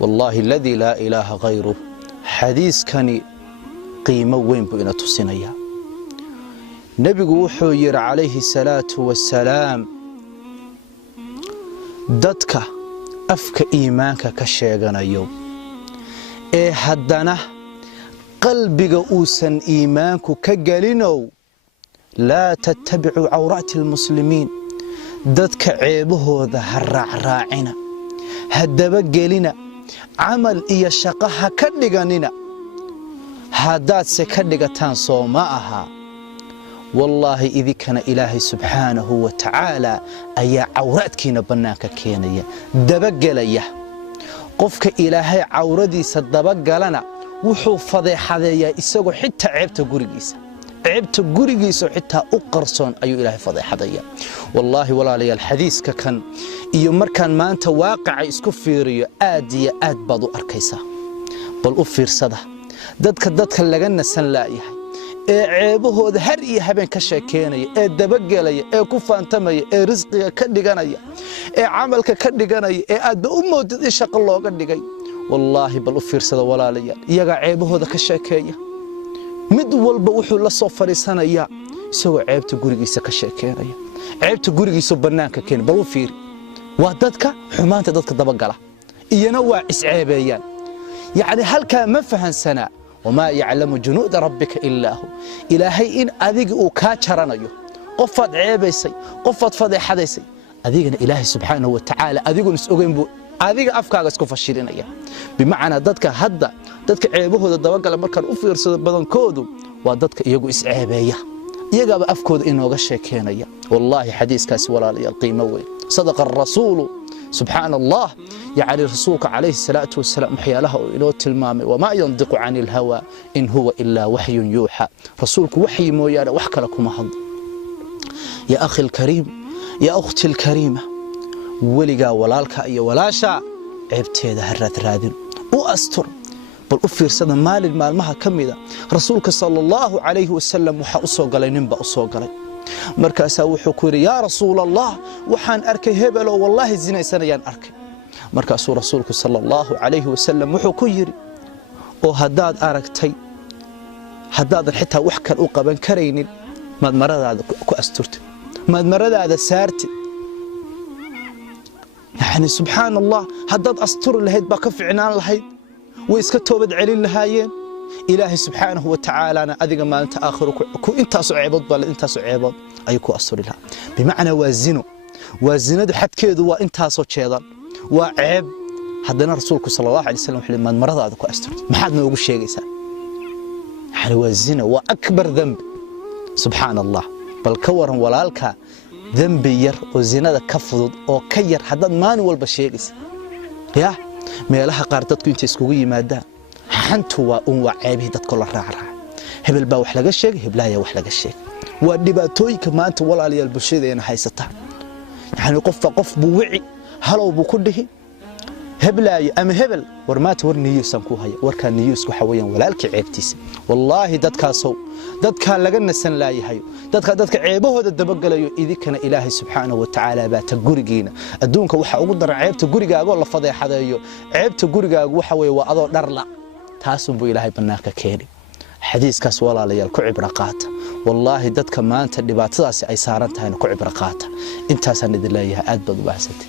والله الذي لا إله غيره حديث كان قيمة وين بإنا تصينيا نبي وحير عليه الصلاة والسلام دتك أفك إيمانك كشيغانا يوم إيه حدنا قلبك أوسن إيمانك كجلينو لا تتبعوا عورات المسلمين دتك عيبه ذا راعنا هدبا جلينا عمل إيا شقها كدغانينا هادات سكدغتان صوماها والله إذا كان إلهي سبحانه وتعالى أي عوراتكينا بناك كينيا دبقليا قفك إلهي عوردي سدبقلنا وحو فضيحة إساقو حتى عيبت قريقيسو حتى أقرصون أيو إلهي فضيحة والله ولا لي الحديث كان إيو مركان ما أنت واقع إسكو فيريو آدي بادو أركيسا بل أفير صده دادك لغانا سن لا يحي ceebahooda har iyo habeen ka sheekeynaya ee dabagalaya ee ku faantamaya ee risqiga ka dhiganaya ee amalka ka dhiganaya ee aad u moodid in shaqo looga dhigay wallahi bal u fiirsada walaalayaal iyaga ceebahooda ka sheekeeya mid walba wuxuu la soo fariisanaya isagoo ceebta gurigiisa ka sheekeynaya ceebta gurigiisa banaanka keen bal u fiir waa dadka xumaanta dadka dabagala iyana waa isceebeeyaan يعني halka ma fahansana وما يعلم جنود ربك إلا هو إلهي إن أذيق وكاتشرانيو قفت عيبيسي قفت فضيحديسي أذيقنا إلهي سبحانه وتعالى أذيق نسوقين بو أذيق أفكار اسكو فشيرينيا بمعنى ددك هدا ددك عيبه ددوغلا markan u fiirsado badankoodu waa dadka iyagu is ceebeeya iyaga afkooda inooga sheekeynaya wallahi xadiiskaas walaalayaal qiimo weyn sadaqa ar-rasuul سبحان الله يعني رسولك عليه الصلاة والسلام حياله إلى المامي وما ينطق عن الهوى إن هو إلا وحي يوحى رسولك وحي مويانا وحكى لكم هذا يا أخي الكريم يا أختي الكريمة ولقى ولالك أي ولا شاء عبت هذا هرات رادن وأستر بل أفير سنة مال المال مها كم إذا رسولك صلى الله عليه وسلم وحا أصوغ لي ننبأ أصوغ لي markaas wuxuu ku yiri yaa rasuulallah waxaan arkay hebelo wallahi zinaysanayaan arkay markaas rasuulku sallallahu alayhi wasallam wuxuu ku yiri oo hadaad aragtay hadaad xitaa wax kale u qaban kareynin mad maradaada ku asturtay mad maradaada saartay yani subhanallah hadaad astur lahayd ba ka fiicnaan lahayd way iska toobad celin lahaayeen إلهي سبحانه وتعالى أنا أذيق ما أنت آخر أنت عباد بل أنت عباد أيكو أصر لها بمعنى وازنه حد كذا وأنت شيطان وعيب حدنا رسولك صلى الله عليه وسلم لما مرض هذا كو أستر ما حد ما يقول شيء يسال يعني وازنه وأكبر ذنب سبحان الله بل كورهم ولا لك ذنب ير وزنا كفض أو كير حد ما نقول بشيء يا ما لها قارتك أنت سكوي ماده حنتوا وعيبه دتك الله راعراع هبل با wax laga sheeg heblaaya wax laga sheeg waa dhibaatooyinka maanta walaalayaal bulshadeena haysata yani qof buu wici halow buu ku dhihi heblaaya ama hebel warmaat warniyuusan ku haya warka niyuus waxa weeyaan walaalkii ceebtiisa wallahi dadka laga nasan laayahay dadka ceebahooda dabagalayo idinkana ilaahay subhanahu wa ta'ala baa ta gurigeena adduunka waxa ugu daran ceebta gurigaaga la fadeexadeeyo ceebta gurigaaga waxa weey waa adoo dharla تاسم بو إلهي بناك كيري حديث كاس ولا ليال كعب رقاته والله ددك ما أنت دباتداسي أي سارنتها إنه كعب رقاته إنت سند الله أدبد بحثتي